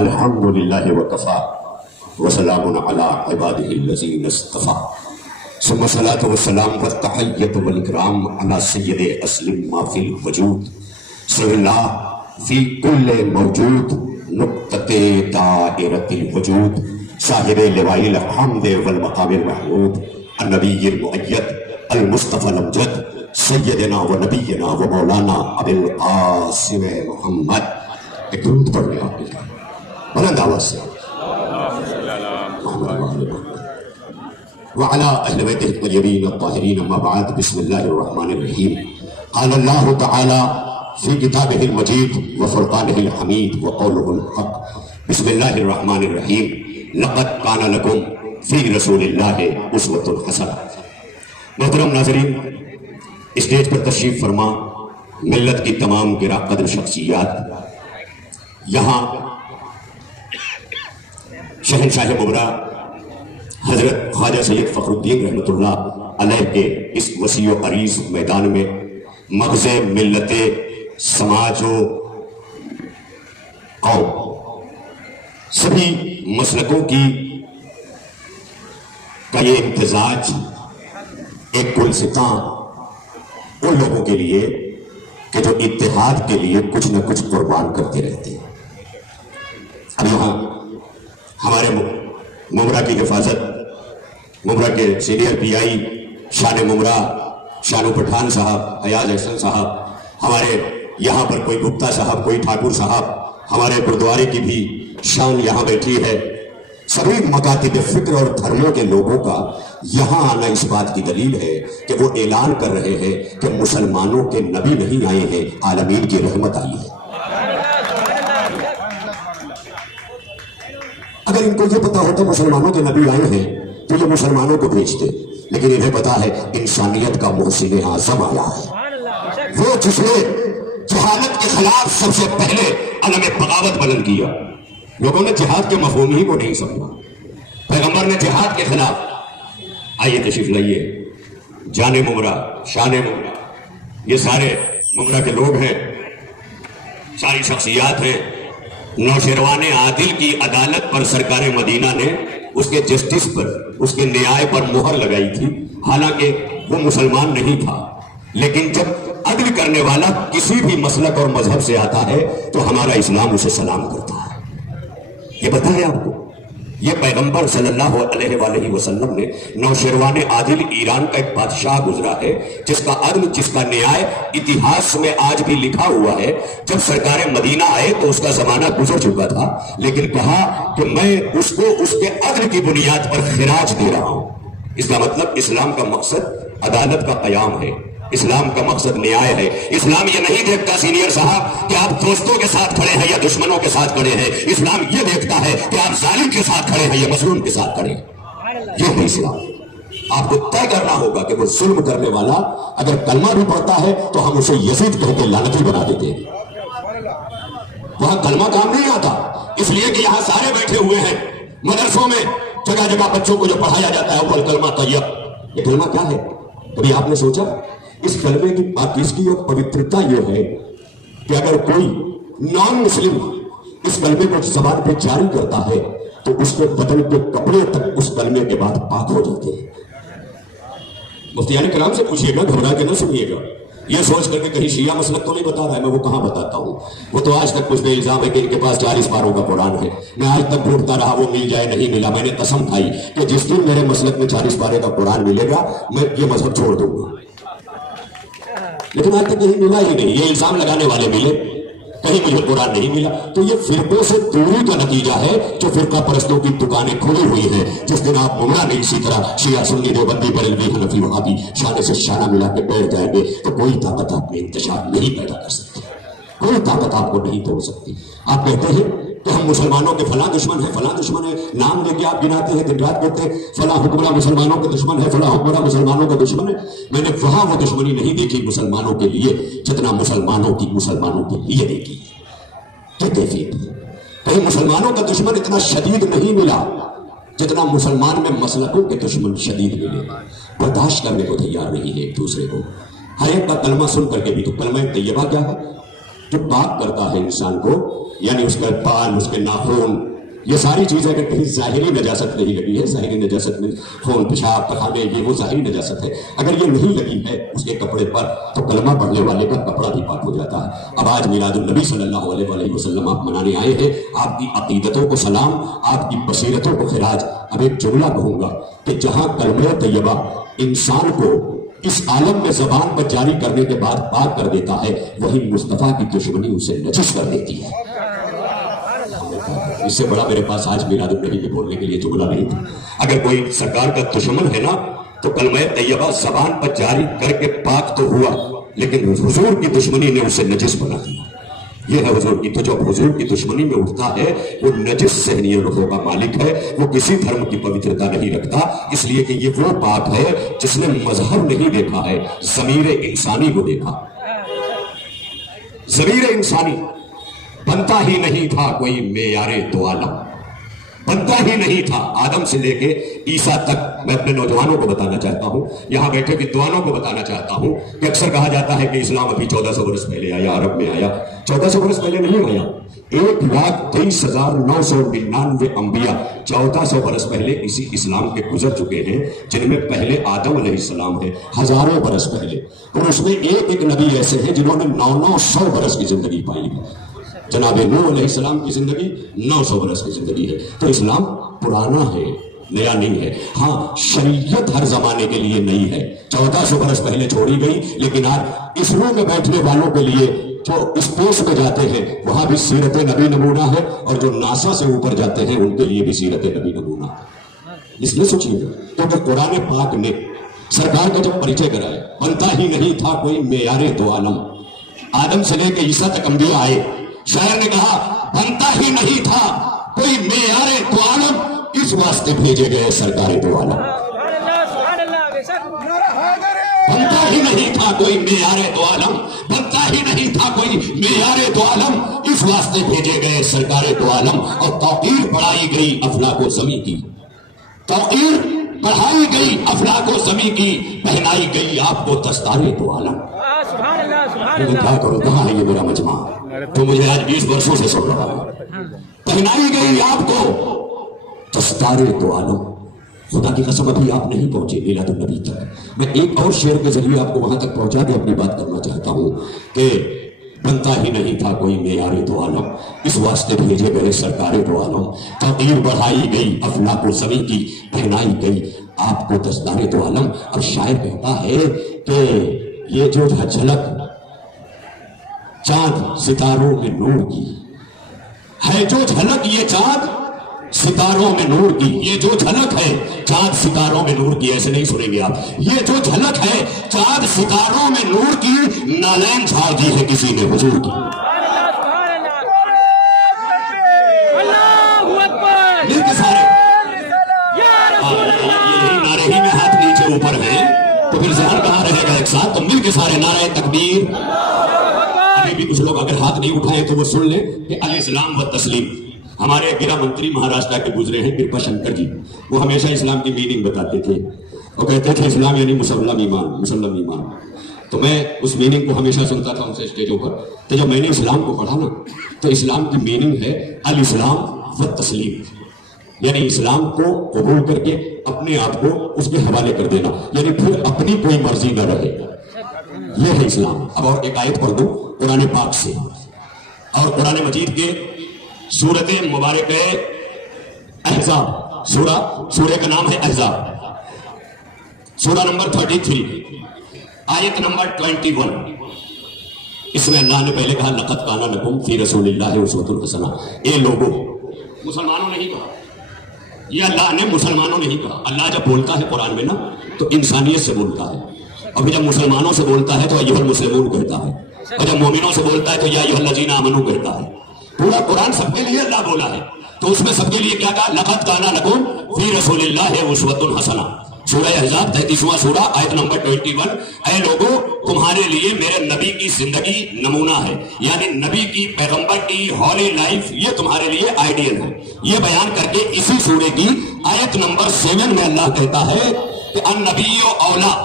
الحمد للہ وکفا وسلام علی عبادہ الذین اصطفیٰ ثم الصلاۃ والسلام والتحیۃ والاکرام علی سید اسلم ما فی الوجود صلی اللہ فی کل موجود نقطۃ دائرۃ الوجود صاحب لواء الحمد والمقام المحمود النبی المؤید المصطفی الامجد سیدنا و نبینا و مولانا ابی القاسم محمد. ایک درود پڑھ لیں آپ کے لیے بلند آواز سے. وعلى اہل بیتہ الطیبین الطاہرین اما بعد. بسم اللہ الرحمن الرحیم. قال اللہ تعالی فی کتابہ المجید وفرقانہ الحمید وقولہ الحق. بسم اللہ الرحمن الرحیم. لقد کان لکم فی رسول اللہ اسوۃ حسنہ. محترم ناظرین، اسٹیج پر تشریف فرما ملت کی تمام گراں قدر شخصیات، یہاں شہنشاہ مبرا حضرت خواجہ سید فخر الدین رحمۃ اللہ علیہ کے اس وسیع و عریض میدان میں مغز ملت سماج و قوم سبھی مسلکوں کی کا یہ امتزاج ایک گلستاں ان لوگوں کے لیے کہ جو اتحاد کے لیے کچھ نہ کچھ قربان کرتے رہتے ہیں. اب یہاں ہمارے ممرا کی حفاظت، ممرا کے سینئر پی آئی شان ممرا شانو پٹھان صاحب، ایاز احسن صاحب، ہمارے یہاں پر کوئی گپتا صاحب، کوئی ٹھاکر صاحب، ہمارے گردوارے کی بھی شان یہاں بیٹھی ہے. سبھی مکاتب فکر اور دھرموں کے لوگوں کا یہاں آنا اس بات کی دلیل ہے کہ وہ اعلان کر رہے ہیں کہ مسلمانوں کے نبی نہیں آئے ہیں، عالمین کی رحمت آئی ہے. اگر ان کو یہ پتا ہوتا مسلمانوں کے نبی آئے ہیں تو یہ مسلمانوں کو بھیجتے، لیکن انہیں پتا ہے انسانیت کا محسن اعظم آیا ہے، وہ جس نے جہالت کے خلاف سب سے پہلے علم بغاوت بلند کیا. لوگوں نے جہاد کے مفہوم ہی کو نہیں سمجھا. پیغمبر نے جہاد کے خلاف. آئیے تشریف لائیے. جان ممرا، شان ممرا، یہ سارے ممرا کے لوگ ہیں، ساری شخصیات ہیں. نوشیروان عادل کی عدالت پر سرکار مدینہ نے اس کے جسٹس پر، اس کے نیائے پر مہر لگائی تھی، حالانکہ وہ مسلمان نہیں تھا. لیکن جب عدل کرنے والا کسی بھی مسلک اور مذہب سے آتا ہے تو ہمارا اسلام اسے سلام کرتا ہے. یہ پتہ ہے آپ کو، یہ پیغمبر صلی اللہ علیہ وآلہ وسلم نے نوشیروان عادل ایران کا ایک بادشاہ گزرا ہے جس کا عدل، جس کا نیائے اتہاس میں آج بھی لکھا ہوا ہے. جب سرکار مدینہ آئے تو اس کا زمانہ گزر چکا تھا، لیکن کہا کہ میں اس کو اس کے عدل کی بنیاد پر خراج دے رہا ہوں. اس کا مطلب اسلام کا مقصد عدالت کا قیام ہے، اسلام کا مقصد نیائے ہے. اسلام یہ نہیں دیکھتا سینئر صاحب کہ آپ دوستوں کے ساتھ کھڑے ہیں یا دشمنوں کے ساتھ کھڑے ہیں. اسلام یہ دیکھتا ہے کہ آپ ظالم کے ساتھ کھڑے ہیں یا مظلوم کے ساتھ کھڑے ہیں. یہ ہے اسلام. آپ کو طے کرنا ہوگا کہ وہ ظلم کرنے والا اگر کلمہ بھی پڑھتا ہے تو ہم اسے یزید کہہ کے لعنتی بنا دیتے ہیں. وہاں کلمہ کام نہیں آتا، اس لیے کہ یہاں سارے بیٹھے ہوئے ہیں. مدرسوں میں جگہ جگہ بچوں کو جو پڑھایا جاتا ہے وہ کلمہ طیب. یہ کلمہ کیا ہے؟ کبھی آپ نے سوچا؟ اس کلمے کی پاکیزگی اور پوترتا یہ ہے کہ اگر کوئی نان مسلم اس کلمے کو زبان پہ جاری کرتا ہے تو اس کے بدن کے کپڑے تک اس کلمے کے بعد پاک ہو جاتے ہیں. مفتیان کرام سے پوچھئے گا، گھبرا کے نہ سنیے گا. یہ سوچ کر کے کہیں شیعہ مسلک تو نہیں بتا رہا ہے، میں وہ کہاں بتاتا ہوں. وہ تو آج تک مجھ پہ الزام ہے کہ ان کے پاس 40 پاروں کا قرآن ہے. میں آج تک ڈھونڈتا رہا، وہ مل جائے نہیں ملا. میں نے قسم کھائی کہ جس دن میرے مسلک میں 40 پارے کا قرآن ملے گا میں یہ مذہب چھوڑ دوں گا. لیکن آج تک کہیں ملا ہی نہیں. یہ الزام لگانے والے ملے، کہیں مجھے قرآن نہیں ملا. تو یہ فرقوں سے دوری کا نتیجہ ہے جو فرقہ پرستوں کی دکانیں کھلی ہوئی ہیں. جس دن آپ ممرا نہیں اسی طرح شیعہ سنی دیوبندی بریلوی حنفی وہابی شانے سے شانہ ملا کے بیٹھ جائیں گے تو کوئی طاقت آپ میں انتشار نہیں پیدا کر سکتی، کوئی طاقت آپ کو نہیں توڑ سکتی. آپ کہتے ہیں کہ ہم مسلمانوں کے فلاں دشمن ہیں، فلاں دشمن ہے، نام لے کے آپ گناتے ہیں، دن رات کہتے ہیں فلاں حکمراں مسلمانوں کے دشمن ہے، فلاں حکمراں مسلمانوں کا دشمن ہے. میں نے وہاں وہ دشمنی نہیں دیکھی مسلمانوں کے لیے جتنا مسلمانوں کے لیے دیکھی. کیا کیفیت ہے؟ کہیں مسلمانوں کا دشمن اتنا شدید نہیں ملا جتنا مسلمان میں مسلکوں کے دشمن شدید ملے. برداشت کرنے کو تیار نہیں ہے ایک دوسرے کو. ہر ایک کا کلمہ سن کر کے بھی تو کلمہ طیبہ کیا ہے؟ جو پاک کرتا ہے انسان کو، یعنی اس کا بال، اس کے ناخن، یہ ساری چیزیں اگر کہیں ظاہری نجاست نہیں لگی ہے، ظاہری نجاست میں خون، پیشاب، پخانے، یہ وہ ظاہری نجاست ہے، اگر یہ نہیں لگی ہے اس کے کپڑے پر تو کلمہ پڑھنے والے کا کپڑا بھی پاک ہو جاتا ہے۔ اب آج میلاد النبی صلی اللہ علیہ وسلم آپ منانے آئے ہیں، آپ کی عقیدتوں کو سلام، آپ کی بصیرتوں کو خراج۔ اب ایک جملہ کہوں گا کہ جہاں کلمہ طیبہ انسان کو اس عالم میں زبان پر جاری کرنے کے بعد پاک کر دیتا ہے، وہی مصطفیٰ کی دشمنی اسے نجس کر دیتی ہے۔ اس سے بڑا میرے پاس آج میلاد النبی کے بولنے کے لیے جملہ نہیں تھا۔ اگر کوئی سرکار کا دشمن ہے نا تو کلمہ طیبہ زبان پر جاری کر کے پاک تو ہوا، لیکن حضور کی دشمنی نے اسے نجس بنا دیا۔ یہ ہے حضور کی، تو جو حضور کی دشمنی میں اٹھتا ہے وہ نجس ذہنی روحوں کا مالک ہے، وہ کسی دھرم کی پوترتا نہیں رکھتا، اس لیے کہ یہ وہ پاک ہے جس نے مذہب نہیں دیکھا ہے، ضمیر انسانی کو دیکھا۔ ضمیر انسانی بنتا ہی نہیں تھا کوئی معیار دو عالم، بنتا ہی نہیں تھا۔ آدم سے لے کے عیسیٰ تک میں اپنے نوجوانوں کو بتانا چاہتا ہوں، یہاں بیٹھے ویدوانوں کو بتانا چاہتا ہوں کہ اکثر کہا جاتا ہے کہ اسلام ابھی 1400 برس پہلے آیا، عرب میں آیا۔ 1400 برس پہلے نہیں آیا، 1,23,999 انبیاء 1400 برس پہلے اسی اسلام کے گزر چکے ہیں، جن میں پہلے آدم علیہ السلام ہے ہزاروں برس پہلے، اور اس میں ایک نبی ایسے ہیں جنہوں نے 900 برس کی زندگی پائی ہے۔ جناب نوح علیہ السلام کی زندگی 900 برس کی زندگی ہے۔ تو اسلام پرانا ہے، نیا نہیں ہے۔ ہاں شریعت ہر زمانے کے لیے نئی ہے، 1400 برس پہلے چھوڑی گئی، لیکن آج اسرو میں بیٹھنے والوں کے لیے جو اسپیس میں جاتے ہیں وہاں بھی سیرت نبی نمونہ ہے، اور جو ناسا سے اوپر جاتے ہیں ان کے لیے بھی سیرت نبی نمونہ ہے۔ اس لیے سوچیے کیونکہ قرآن پاک نے سرکار کا جب پریچے کرایا، بنتا ہی نہیں تھا کوئی معیار دو عالم، آدم سے لے کے عیسیٰ تک انبیاء آئے، شاعر نے کہا بنتا ہی نہیں تھا کوئی معیار دو عالم، اس واسطے بھیجے گئے سرکار دو عالم۔ بنتا ہی نہیں تھا کوئی معیار دو عالم، بنتا ہی نہیں تھا کوئی معیار دو عالم، اس واسطے بھیجے گئے سرکار دو عالم۔ اور توقیر بڑھائی گئی افلاک و زمیں کی، توقیر بڑھائی گئی افلاک و زمیں کی، پہنائی گئی آپ کو دستار دو عالم۔ کیا کروں، کہاں ہے یہ میرا مجمع تو مجھے آج 20 برسوں سے سن رہا ہے؟ پہنائی گئی آپ کو دستار دو عالم۔ خدا کی قسم ابھی آپ نہیں پہنچے میلاد النبی تک۔ میں ایک اور شعر کے ذریعے آپ کو وہاں تک پہنچا کے اپنی بات کرنا چاہتا ہوں کہ بنتا ہی نہیں تھا کوئی معیار دو عالم، اس واسطے بھیجے گئے سرکار دو عالم۔ توقیر بڑھائی گئی افلاک و زمیں کی، پہنائی گئی آپ کو دستار دو عالم۔ اب شاعر کہتا ہے کہ یہ جو جھلک چاند ستاروں میں نور کی ہے، جو جھلک یہ چاند ستاروں میں نور کی، یہ جو جھلک ہے چاند ستاروں میں نور کی، ایسے نہیں سنیں گے آپ، یہ جو جھلک ہے چاند ستاروں میں نور کی، نالین جھاڑ دی ہے کسی نے حضور کی۔ مل کے سارے یہی نعرے ہی میں ہاتھ نیچے اوپر ہیں تو پھر ذہن کہاں رہے گا ایک ساتھ؟ تو مل کے سارے نعرہ تکبیر۔ ابھی بھی کچھ لوگ اگر ہاتھ نہیں اٹھائیں تو وہ سن لیں کہ الاسلام و تسلیم۔ ہمارے گرہ منتری مہاراشٹر کے گزرے ہیں کرپا شنکر جی، وہ ہمیشہ اسلام کی میننگ بتاتے تھے، وہ کہتے تھے اسلام یعنی مسلم ایمان، مسلم ایمان۔ تو میں اس میننگ کو ہمیشہ سنتا تھا ان سے اسٹیجوں پر، تو جب میں نے اسلام کو پڑھا نا تو اسلام کی میننگ ہے الاسلام و تسلیم، یعنی اسلام کو قبول کر کے اپنے آپ کو اس کے حوالے کر دینا، یعنی پھر اپنی کوئی مرضی نہ رہے، یہ ہے اسلام۔ اب اور ایک آیت پڑھ دوں قرآن پاک سے، اور قرآن مجید کے سورت مبارک احزاب، سورہ کا نام ہے احزاب، سورہ نمبر 33 آیت نمبر 21۔ اس میں اللہ نے پہلے کہا لقد کان لکم فی رسول اللہ اسوۃ حسنہ۔ اے لوگوں، مسلمانوں نہیں کہا، یہ اللہ نے مسلمانوں نہیں کہا۔ اللہ جب بولتا ہے قرآن میں نا تو انسانیت سے بولتا ہے، اور جب مسلمانوں سے بولتا ہے تو ایھا المسلمون کہتا ہے، اور جب مومنوں سے بولتا ہے تو یا ایھا الذین آمنوا کہتا ہے۔ پورا قرآن سب کے لیے اللہ بولا ہے، تو اس میں سب کے لیے کیا کہا؟ لقد کان لکم فی رسول اللہ اسوۃ حسنہ۔ سورہ احزاب 33واں سورہ آیت نمبر 21۔ اے لوگوں، تمہارے لیے میرے نبی کی زندگی نمونہ ہے، یعنی نبی کی، پیغمبر کی ہولی لائف یہ تمہارے لیے آئیڈیل ہے۔ یہ بیان کر کے اسی سورہ کی آیت نمبر 7 میں اللہ کہتا ہے کہ النبی اولیٰ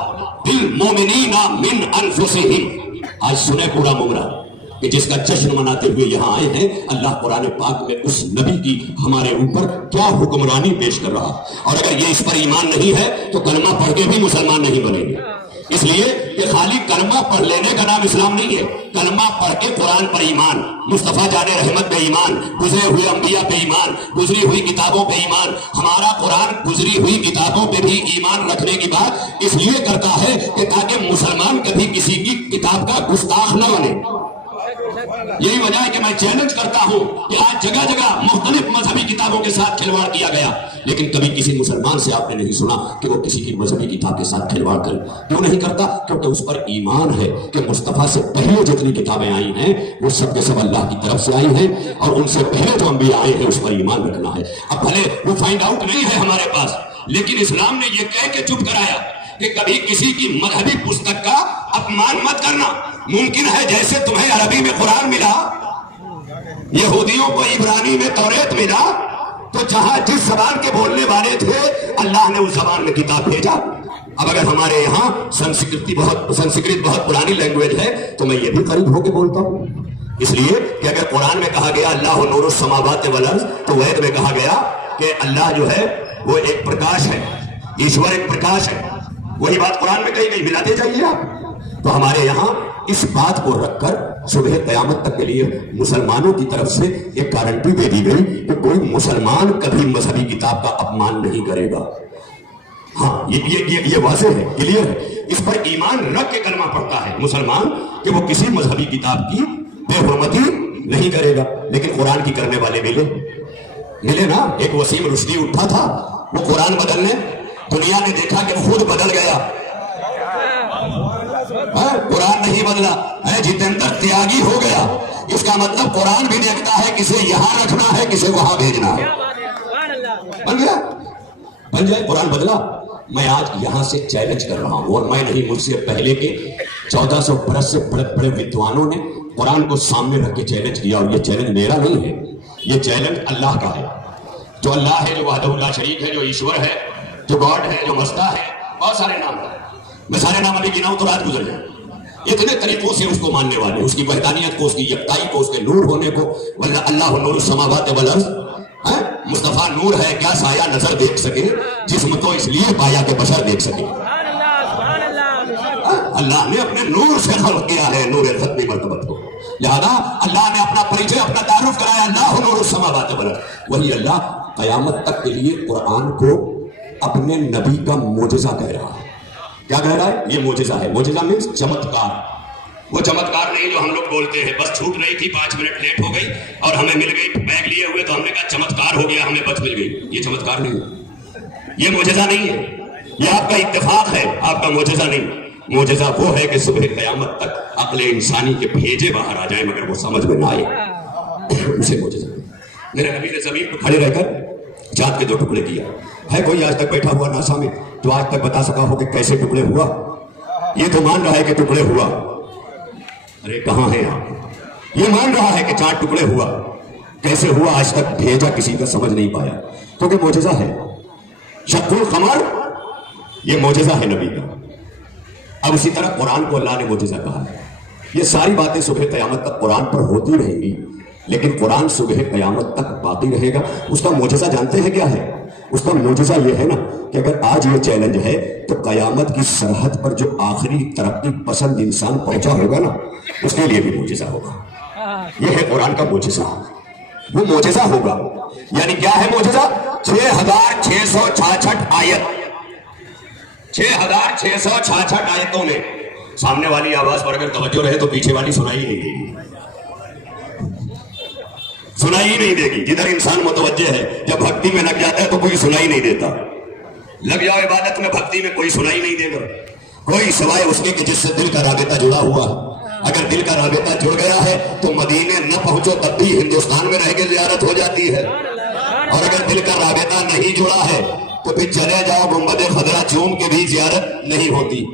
بالمؤمنین من انفسہم۔ آج سنیں پورا ممرہ، کہ جس کا جشن مناتے ہوئے یہاں آئے ہیں، اللہ قرآن پاک میں اس نبی کی ہمارے اوپر کیا حکمرانی پیش کر رہا، اور اگر یہ اس پر ایمان نہیں ہے تو کلمہ پڑھ کے بھی مسلمان نہیں بنیں گے۔ اس لیے کہ خالی کلمہ پڑھ لینے کا نام اسلام نہیں ہے، کلمہ پڑھ کے قرآن پر ایمان، مصطفیٰ جان رحمت پہ ایمان، گزرے ہوئے انبیاء پہ ایمان، گزری ہوئی کتابوں پہ ایمان۔ ہمارا قرآن گزری ہوئی کتابوں پہ بھی ایمان رکھنے کی بات اس لیے کرتا ہے کہ تاکہ مسلمان کبھی کسی کی کتاب کا گستاخ نہ بنے۔ یہی وجہ ہے کہ میں چیلنج کرتا ہوں کہ آج جگہ جگہ مختلف مذہبی کتابوں کے ساتھ کھلواڑ کیا گیا، لیکن کبھی کسی مسلمان سے آپ نے نہیں سنا کہ وہ کسی کی مذہبی کتاب کے ساتھ کھلواڑ کرے۔ کیوں نہیں کرتا؟ کیونکہ اس پر ایمان ہے کہ مصطفیٰ سے پہلے جتنی کتابیں آئی ہیں وہ سب کے سب اللہ کی طرف سے آئی ہیں، اور ان سے پہلے جو انبیاء آئے ہیں اس پر ایمان رکھنا ہے۔ اب بھلے وہ فائنڈ آؤٹ نہیں ہے ہمارے پاس، لیکن اسلام نے یہ کہہ کے چپ کرایا کہ کبھی کسی کی مذہبی پستک کا اپمان مت کرنا۔ ممکن ہے جیسے تمہیں عربی میں قرآن ملا، یہودیوں کو عبرانی میں توریت ملا، تو جہاں جس زبان کے بولنے والے تھے اللہ نے اس زبان میں کتاب بھیجا۔ اب اگر ہمارے یہاں سنسکرت بہت پرانی لینگویج ہے تو میں یہ بھی قریب ہو کے بولتا ہوں، اس لیے کہ اگر قرآن میں کہا گیا اللہ نور السماوات والارض، تو وید میں کہا گیا کہ اللہ جو ہے وہ ایک پرکاش ہے، ایشور ایک پرکاش ہے۔ وہی بات قرآن میں کہی گئی، ملاتے جائیے آپ۔ تو ہمارے یہاں اس بات کو رکھ کر صبح قیامت تک کے لیے مسلمانوں کی طرف سے ایک گارنٹی دے دی گئی کہ کوئی مسلمان کبھی مذہبی کتاب کا اپمان نہیں کرے گا۔ ہاں یہ واضح ہے، کلیئر ہے۔ اس پر ایمان رکھ کے کلمہ پڑھتا ہے مسلمان کہ وہ کسی مذہبی کتاب کی بے حرمتی نہیں کرے گا، لیکن قرآن کی کرنے والے ملے نا۔ ایک وسیم رشدی اٹھا تھا وہ قرآن بدلنے، دنیا نے دیکھا کہ خود بدل گیا، قرآن نہیں بدلا، جتیندر تیاگی ہو گیا۔ اس کا مطلب قرآن بھی دیکھتا ہے کسے یہاں رکھنا ہے کسے وہاں بھیجنا ہے۔ بن گیا، بن جائے، قرآن بدلا۔ میں آج یہاں سے چیلنج کر رہا ہوں، اور میں نہیں، مجھ سے پہلے کے 1400 برس سے بڑے بڑے ودوانوں نے قرآن کو سامنے رکھ کے چیلنج کیا، اور یہ چیلنج میرا نہیں ہے، یہ چیلنج اللہ کا ہے۔ جو اللہ ہے، جو وحدہ لا شریک ہے، جو ایشور ہے، جو گاڈ ہے، جو مستہ ہے، بہت سارے نام ہیں، میں سارے نام ابھی گناؤں تو رات گزر جائے۔ اتنے طریقوں سے اس کو ماننے والے، اس کی وحدانیت کو، اس کی یکتائی کو، اس کے نور ہونے کو۔ اللہ نور السماوات والارض، مصطفیٰ نور ہے، کیا سایہ نظر دیکھ سکے، جسم تو اس لیے پایا کہ بشر دیکھ سکے۔ اللہ نے اپنے نور سے خلق کیا ہے، نور ختمی مرتبت کو، لہذا اللہ نے اپنا پریچے، اپنا تعارف کرایا، اللہ نور السماوات والارض۔ وہی اللہ قیامت تک کے لیے قرآن کو اپنے نبی کا معجزہ کہہ رہا ہے۔ کیا کہہ رہا ہے؟ یہ معجزہ ہے۔ معجزہ مینس چمتکار، وہ چمتکار نہیں جو ہم لوگ بولتے ہیں، بس چھوٹ رہی تھی، 5 منٹ لیٹ ہو گئی اور ہمیں مل گئی، بیگ لیے ہوئے تو ہم نے کہا چمتکار ہو گیا، ہمیں بس مل گئی۔ یہ چمتکار نہیں ہے، یہ معجزہ نہیں ہے، یہ آپ کا اتفاق ہے، آپ کا معجزہ نہیں۔ معجزہ وہ ہے کہ صبح قیامت تک عقل انسانی کے بھیجے باہر آ جائیں مگر وہ سمجھ میں نہ آئے، اسے معجزہ۔ میرے نبی نے زمین پر کھڑے رہ کر چاند کے 2 ٹکڑے کیا۔ ہے کوئی آج تک بیٹھا ہوا ناسا میں جو آج تک بتا سکا ہو کہ کیسے ٹکڑے ہوا؟ یہ تو مان رہا ہے کہ ٹکڑے ہوا، ارے کہاں ہے آپ؟ یہ مان رہا ہے کہ چاند ٹکڑے ہوا، کیسے ہوا آج تک بھیجا کسی کا سمجھ نہیں پایا، کیونکہ معجزہ ہے۔ شق القمر، یہ معجزہ ہے نبی کا۔ اب اسی طرح قرآن کو اللہ نے معجزہ کہا ہے۔ یہ ساری باتیں صبح قیامت تک قرآن پر ہوتی رہیں گی، لیکن قرآن صبح قیامت تک باقی رہے گا۔ اس کا معجزہ جانتے ہیں کیا ہے؟ اس کا معجزہ یہ ہے نا کہ اگر آج یہ چیلنج ہے تو قیامت کی سرحد پر جو آخری ترقی پسند انسان پہنچا ہوگا نا، اس کے لیے بھی معجزہ ہوگا۔ یہ ہے قرآن کا معجزہ، وہ معجزہ ہوگا۔ یعنی کیا ہے معجزہ؟ 6666 آیت، 6666 آیتوں میں سامنے والی آواز پر اگر توجہ رہے تو پیچھے والی سنائی نہیں دے گی، سنائی نہیں دے گی۔ جدھر انسان متوجہ ہے، جب بھکتی میں لگ جاتا ہے تو کوئی سنائی نہیں دیتا۔ لگ جاؤ عبادت میں، بھکتی میں، کوئی سنائی نہیں دے گا، کوئی سوائے اس کے کہ جس سے دل کا رابطہ جڑا ہوا۔ اگر دل کا رابطہ جڑ گیا ہے تو مدینے نہ پہنچو تب بھی ہندوستان میں رہ کے زیارت ہو جاتی ہے، اور اگر دل کا رابطہ نہیں جڑا ہے تو پھر چلے جاؤ گنبد خضرا چوم کے بھی زیارت نہیں ہوتی۔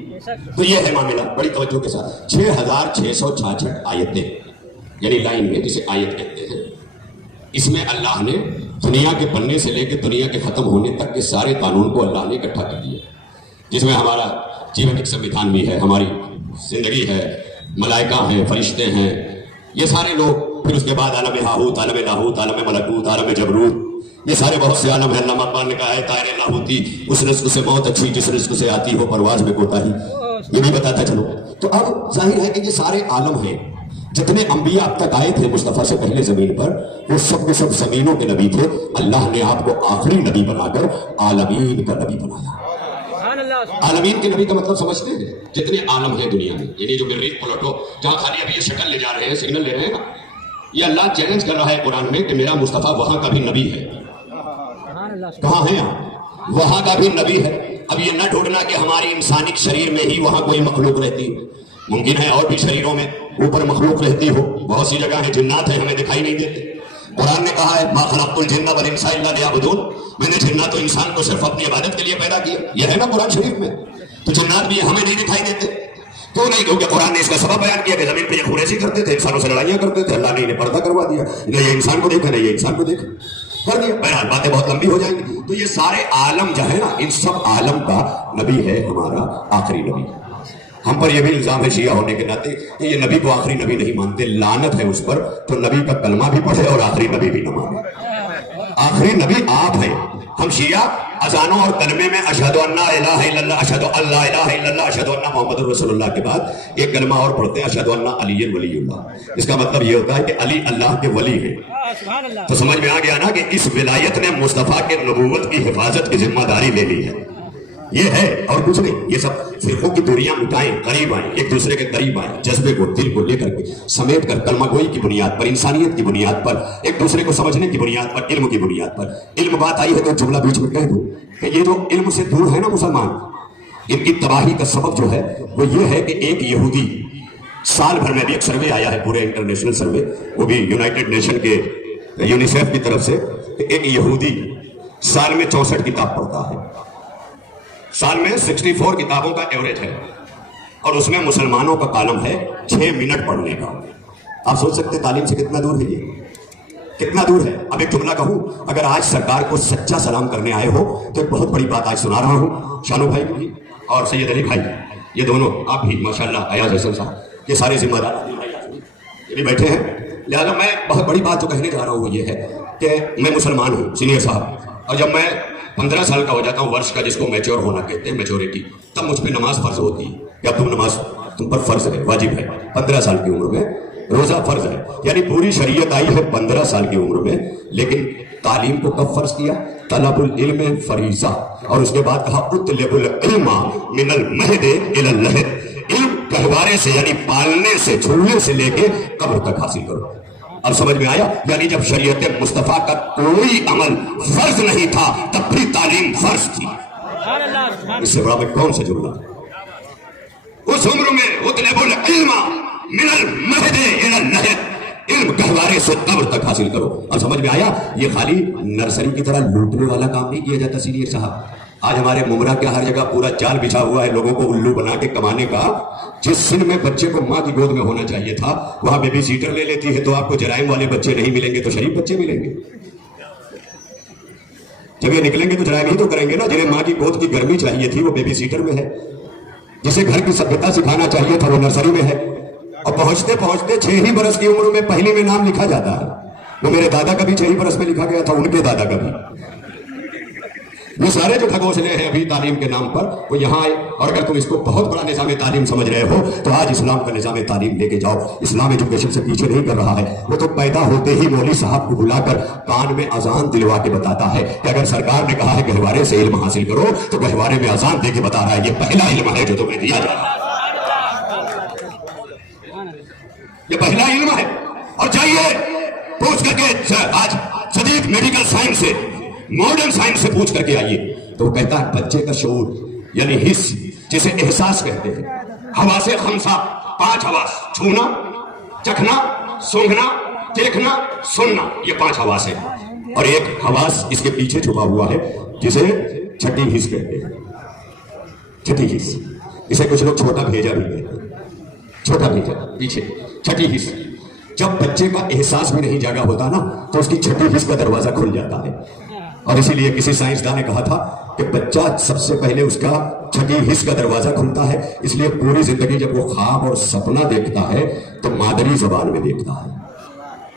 تو یہ ہے معاملہ، بڑی توجہ کے ساتھ۔ 6666 آیتیں، یعنی لائن میں جسے آیت کہتے ہیں، اس میں اللہ نے دنیا کے بننے سے لے کے دنیا کے ختم ہونے تک کے سارے قانون کو اللہ نے اکٹھا کر دیا، جس میں ہمارا جیون ایک سمویدھان بھی ہے، ہماری زندگی ہے، ملائکہ ہیں، فرشتے ہیں، یہ سارے لوگ، پھر اس کے بعد عالم ہاہوت، عالم لاہوت، عالم ملکوت، عالم جبروت، یہ سارے بہت سے عالم ہیں۔ علامہ اقبال نے کہا ہے طائر لاہوتی اس رزق سے موت اچھی جس رزق سے آتی ہو پرواز میں کوتاہی، یہ بھی بتاتا چلو۔ تو اب ظاہر ہے کہ یہ سارے عالم ہیں، جتنے انبیاء اب تک آئے تھے مصطفیٰ سے پہلے زمین پر، وہ سب کے سب زمینوں کے نبی تھے۔ اللہ نے آپ کو آخری نبی بنا کر عالمین کا نبی بنایا۔ عالمین کے نبی کا مطلب سمجھتے ہیں؟ جتنے عالم ہیں دنیا میں، یعنی جو مریخ پلوٹو جہاں خالی ابھی یہ شکل لے جا رہے ہیں، سگنل لے رہے ہیں نا، یہ اللہ چیلنج کر رہا ہے قرآن میں کہ میرا مصطفیٰ وہاں کا بھی نبی ہے۔ کہاں ہے آپ؟ وہاں کا بھی نبی ہے۔ اب یہ نہ ڈھونڈنا کہ ہماری انسانی شریر میں ہی وہاں کوئی مخلوق رہتی ہے، ممکن ہے اور بھی شریروں میں اوپر مخلوق رہتی ہو، بہت سی جگہ ہیں جنات ہیں ہمیں دکھائی نہیں دیتے۔ قرآن نے کہا ہے ما خلقت الجن والانس الا لیعبدون، میں نے جنات و انسان کو صرف اپنی عبادت کے لیے پیدا کیا، یہ ہے نا قرآن شریف میں۔ تو جنات بھی ہمیں نہیں دکھائی دیتے، کیوں نہیں؟ کیونکہ قرآن نے اس کا سبب بیان کیا کہ زمین پہ یہ خوریزی کرتے تھے، انسانوں سے لڑائیاں کرتے تھے، اللہ نے انہیں پردہ کروا دیا، نہ یہ انسان کو دیکھا نہ یہ انسان کو دیکھا، کر دیا۔ بہرحال باتیں بہت لمبی ہو جائیں گی۔ تو یہ سارے عالم جو ہے نا، ان سب عالم کا نبی ہے ہمارا آخری نبی۔ ہم پر یہ بھی الزام ہے شیعہ ہونے کے ناطے کہ یہ نبی کو آخری نبی نہیں مانتے، لعنت ہے اس پر، تو نبی کا کلمہ بھی پڑھے اور آخری نبی بھی نہ مانے۔ آخری نبی آپ ہیں۔ ہم شیعہ اذانوں اور کلمے میں اشہدو ان لا الہ الا اللہ، اشہدو ان لا الہ الا اللہ، اشہدو ان محمد رسول اللہ کے بعد ایک کلمہ اور پڑھتے ہیں، اشہدو ان علی ولی اللہ۔ اس کا مطلب یہ ہوتا ہے کہ علی اللہ کے ولی ہیں۔ تو سمجھ میں آ گیا نا کہ اس ولایت نے مصطفیٰ کے نبوت کی حفاظت کی ذمہ داری لے لی ہے، یہ ہے اور کچھ نہیں۔ یہ سب فرقوں کی دوریاں مٹائیں، قریب آئیں، ایک دوسرے کے قریب آئیں، جذبے کو دل کو لے کر کے سمیٹ کر کلمہ گوئی کی بنیاد پر، انسانیت کی بنیاد پر، ایک دوسرے کو سمجھنے کی بنیاد پر، علم کی بنیاد پر۔ علم بات آئی ہے تو جملہ بیچ میں کہہ دوں کہ یہ جو علم سے دور ہے نا مسلمان، ان کی تباہی کا سبب جو ہے وہ یہ ہے کہ ایک یہودی، سال بھر میں بھی ایک سروے آیا ہے پورے انٹرنیشنل سروے، وہ بھی یونائٹڈ نیشن کے یونیسیف کی طرف سے، کہ ایک یہودی سال میں 64 کتاب پڑھتا ہے، سال میں 64 کتابوں کا ایوریج ہے، اور اس میں مسلمانوں کا کالم ہے 6 منٹ پڑھنے کا۔ آپ سوچ سکتے تعلیم سے کتنا دور ہے یہ، کتنا دور ہے۔ اب ایک جملہ کہوں، اگر آج سرکار کو سچا سلام کرنے آئے ہو تو ایک بہت بڑی بات آج سنا رہا ہوں، شانو بھائی بھی اور سید علی بھائی، یہ دونوں، آپ بھی ماشاءاللہ، ایاز حسن صاحب، یہ سارے ذمہ دار یہ بھی بیٹھے ہیں۔ لہٰذا میں بہت بڑی بات جو کہنے جا رہا ہوں وہ یہ ہے کہ میں مسلمان ہوں سینئر صاحب، اور جب میں 15 سال کا ہو جاتا ہوں، ورش کا، جس کو میچور ہونا کہتے ہیں، میچورٹی، تب مجھ پہ نماز فرض ہوتی ہے، یا نماز تم پر فرض ہے، واجب ہے۔ 15 سال کی عمر میں روزہ فرض ہے، یعنی پوری شریعت آئی ہے 15 سال کی عمر میں۔ لیکن تعلیم کو کب فرض کیا؟ طلب العلم فریضہ، اور اس کے بعد کہا اطلب العلم من المہد الی اللحد، علم گہوارے سے یعنی پالنے سے، جھولنے سے لے کے قبر تک حاصل کرو۔ اب سمجھ میں آیا؟ یعنی جب شریعت مصطفیٰ کا کوئی عمل فرض نہیں تھا تب بھی تعلیم فرض تھی۔ اس سے بڑا میں کون سا جملہ؟ اس عمر میں اطلب العلم من المہد الی اللحد، علم گہوارے سے قبر تک حاصل کرو۔ اب سمجھ میں آیا؟ یہ خالی نرسری کی طرح لوٹنے والا کام نہیں کیا جاتا سینئر صاحب۔ آج ہمارے ممرہ کے ہر جگہ پورا جال بچھا ہوا ہے لوگوں کو الو بنا کے کمانے کا۔ جس سن میں بچے کو ماں کی گود میں ہونا چاہیے تھا وہاں بیبی سیٹر لے لیتی ہے، تو آپ کو جرائم والے بچے نہیں ملیں گے تو شریف بچے ملیں گے۔ جب یہ نکلیں گے تو جرائم ہی تو کریں گے نا۔ جنہیں ماں کی گود کی گرمی چاہیے تھی وہ بیبی سیٹر میں ہے، جسے گھر کی سبھیتا سکھانا چاہیے تھا وہ نرسری میں ہے، اور پہنچتے پہنچتے 6 ہی برس کی عمر میں پہلی میں نام لکھا جاتا ہے۔ وہ میرے دادا کا بھی 6 ہی برس میں لکھا گیا تھا، ان کے دادا کا بھی۔ یہ سارے جو ٹھگوسلے ہیں ابھی تعلیم کے نام پر وہ یہاں آئے، اور اگر تم اس کو بہت بڑا نظام تعلیم سمجھ رہے ہو تو آج اسلام کا نظام تعلیم لے کے جاؤ۔ اسلام ایجوکیشن سے پیچھے نہیں کر رہا ہے، وہ تو پیدا ہوتے ہی مولوی صاحب کو بلا کر کان میں اذان دلوا کے بتاتا ہے کہ اگر سرکار نے کہا ہے گہوارے سے علم حاصل کرو تو گہوارے میں اذان دے کے بتا رہا ہے یہ پہلا علم ہے جو تمہیں دیا جا رہا ہے، یہ پہلا علم ہے۔ اور جائیے پوچھ کر کے آج جدید میڈیکل سائنس سے، ماڈرن سائنس سے پوچھ کر کے آئیے تو وہ کہتا ہے بچے کا شعور یعنی حس، جسے احساس کہتے ہیں، حواس خمسہ، 5 حواس، چھونا، چکھنا، سونگھنا، دیکھنا، سننا، یہ 5 حواس ہیں، اور ایک حواس اس کے پیچھے چھپا ہوا ہے جسے چھٹی حس کہتے ہیں۔ چھٹی حس، اسے کچھ لوگ چھوٹا بھیجا بھی کہتے ہیں، چھوٹا بھیجا پیچھے، چھٹی حس۔ جب بچے کا احساس بھی نہیں جاگا ہوتا نا تو اس کی چھٹی حس کا دروازہ کھل جاتا ہے، اور اسی لیے کسی سائنسدان نے کہا تھا کہ بچہ سب سے پہلے اس کا چھٹی حس کا دروازہ کھلتا ہے، اس لیے پوری زندگی جب وہ خواب اور سپنا دیکھتا ہے تو مادری زبان میں دیکھتا ہے۔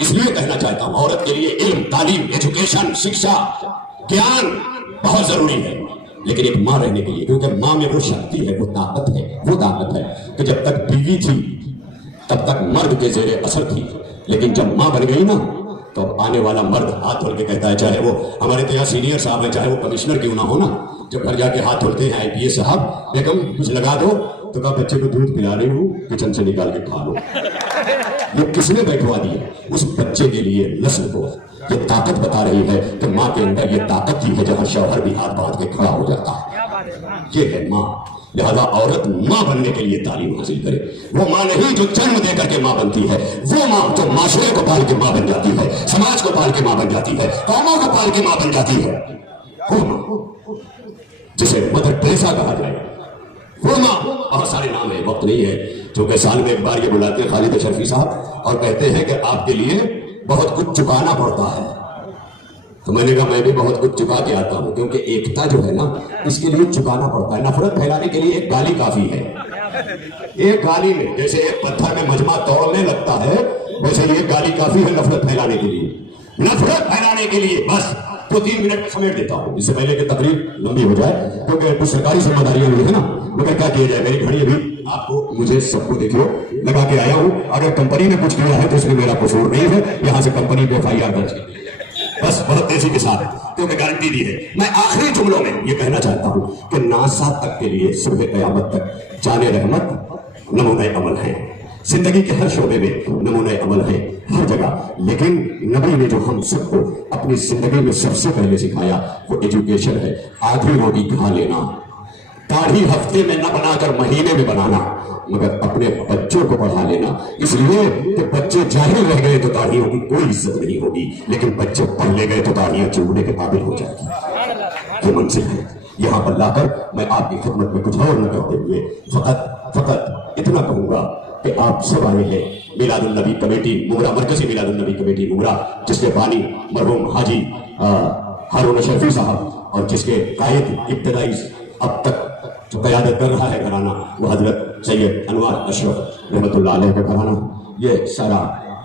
اس لیے کہنا چاہتا ہوں عورت کے لیے علم، تعلیم، ایجوکیشن، شکشا، گیان بہت ضروری ہے، لیکن ایک ماں رہنے کے لیے، کیونکہ ماں میں وہ شکتی ہے، وہ طاقت ہے کہ جب تک بیوی تھی تب تک مرد کے زیر اثر تھی، لیکن جب ماں بن گئی نا تو آنے والا مرد ہاتھ دھول کے کہتا ہے، چاہے وہ ہمارے تو یہاں سینئر صاحب ہیں، چاہے وہ کمشنر کیوں نہ ہو نا، جب گھر جا کے ہاتھ دھولتے ہیں آئی پی ایس صاحب، بیگم کچھ لگا دو، تو کہا بچے کو دودھ پلا رہی ہوں، کچن سے نکال کے کھا لو۔ یہ کس نے بیٹھوا دیا؟ اس بچے کے لیے نسل کو یہ طاقت بتا رہی ہے کہ ماں کے اندر یہ طاقت ہی ہے، جہاں شوہر بھی ہاتھ باندھ کے کھڑا ہو جاتا ہے، یہ ہے ماں۔ لہذا عورت ماں بننے کے لیے تعلیم حاصل کرے، وہ ماں نہیں جو جنم دے کر کے ماں بنتی ہے، وہ ماں جو معاشرے کو پال کے ماں بن جاتی ہے، سماج کو پال کے ماں بن جاتی ہے، قوموں کو پال کے ماں بن جاتی ہے، وہ ماں جسے مدر ٹریسا کہا جائے، وہ ماں۔ بہت سارے نام ہیں، وقت نہیں ہے، چونکہ سال میں ایک بار یہ بلاتے ہیں خالد اشرفی صاحب اور کہتے ہیں کہ آپ کے لیے بہت کچھ چکانا پڑتا ہے، تو میں نے کہا میں بھی بہت کچھ چکا کے آتا ہوں، کیونکہ ایکتا جو ہے نا اس کے لیے چکانا پڑتا ہے۔ نفرت پھیلانے کے لیے ایک گالی کافی ہے، ایک گالی میں جیسے ایک پتھر میں مجمع توڑنے لگتا ہے، ویسے یہ گالی کافی ہے نفرت پھیلانے کے لیے، نفرت پھیلانے کے لیے بس 2-3 منٹ میں سمیٹ دیتا ہوں، اس سے پہلے کہ تقریر لمبی ہو جائے، کیونکہ کچھ سرکاری ذمہ داریاں ہوئی ہے نا، مگر کیا کیا جائے، میری گھڑی ابھی آپ کو مجھے سب کو دیکھو لگا کے آیا ہوں، اگر کمپنی نے کچھ کیا ہے تو اس میں میرا قصور نہیں ہے، یہاں سے کمپنی پہ FIR درج کی بس بہت تیزی کے ساتھ، کیونکہ گارنٹی دی ہے۔ میں آخری جملوں میں یہ کہنا چاہتا ہوں کہ ناسا تک کے لیے صبح قیامت تک جان رحمت نمونہ عمل ہے، زندگی کے ہر شعبے میں نمونہ عمل ہے، ہر جگہ، لیکن نبی نے جو ہم سب کو اپنی زندگی میں سب سے پہلے سکھایا وہ ایجوکیشن ہے، آدھی روٹی کھا لینا، داڑھی ہفتے میں نہ بنا کر مہینے میں بنانا، مگر اپنے بچوں کو پڑھا لینا، اس لیے کہ بچے جاہل رہ گئے تو داڑھیوں کی کوئی عزت نہیں ہوگی، لیکن بچے پڑھ لے گئے تو داڑھیاں چومنے کے قابل ہو جائے گی۔ یہ منصب ہے، یہاں پر لا کر میں آپ کی خدمت میں کچھ اور نہ کرتے ہوئے فقط اتنا کہوں گا کہ آپ سب آئے ہیں میلاد النبی کمیٹی مغرا، مرکزی میلاد النبی کمیٹی مغرا، جس کے بانی مرحوم حاجی ہارون اشرفی صاحب اور جس کے قائد ابتدائی اب تک جو قیادت کر رہا ہے گھرانہ وہ حضرت سید انوار اشرف رحمۃ اللہ علیہ کا گھرانہ، یہ سارا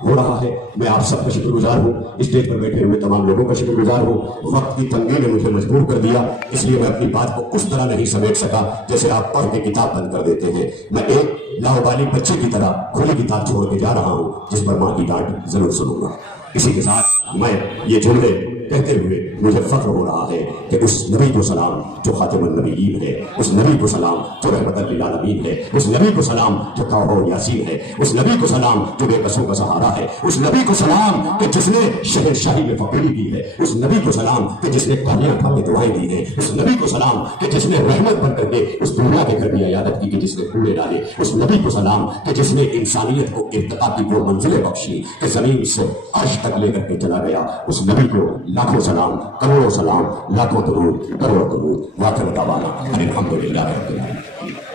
ہو رہا ہے۔ میں آپ سب کا شکر گزار ہوں، اسٹیج پر بیٹھے ہوئے تمام لوگوں کا شکر گزار ہوں۔ وقت کی تنگی نے مجھے مجبور کر دیا، اس لیے میں اپنی بات کو اس طرح نہیں سمیٹ سکا جیسے آپ پڑھ کے کتاب بند کر دیتے ہیں۔ میں ایک لاوبالی بچے کی طرح کھلی کتاب چھوڑ کے جا رہا ہوں جس پر ماں کی ڈانٹ ضرور سنوں گا۔ اسی کے ساتھ میں یہ جملے کہتے ہوئے مجھے فخر ہو رہا ہے کہ اس نبی کو سلام جو خاتم النبیین ہے، اس نبی کو سلام جو رحمت للعالمین ہے، اس نبی کو سلام جو توحہ و یاسین ہے، اس نبی کو سلام جو بے بسوں کا سہارا ہے، اس نبی کو سلام کہ جس نے شہنشاہی میں فقیری کی ہے، اس نبی کو سلام کہ جس نے کالیاں کھا کے دعائیں دی ہیں، اس نبی کو سلام کہ جس نے رحمت بن کر کے اس دنیا کے گھر بھی عیادت کی کہ جس نے کوڑے ڈالے، اس نبی کو سلام کہ جس نے انسانیت کو ارتقا کی وہ منزلیں بخشی کہ زمین سے عرش تک لے کر کے چلا گیا، اس نبی کو لاکھوں سلام، کروڑوں سلام، لاکھوں درود، کروڑوں درود، واخر دعوانا ان الحمدللہ رب العالمین۔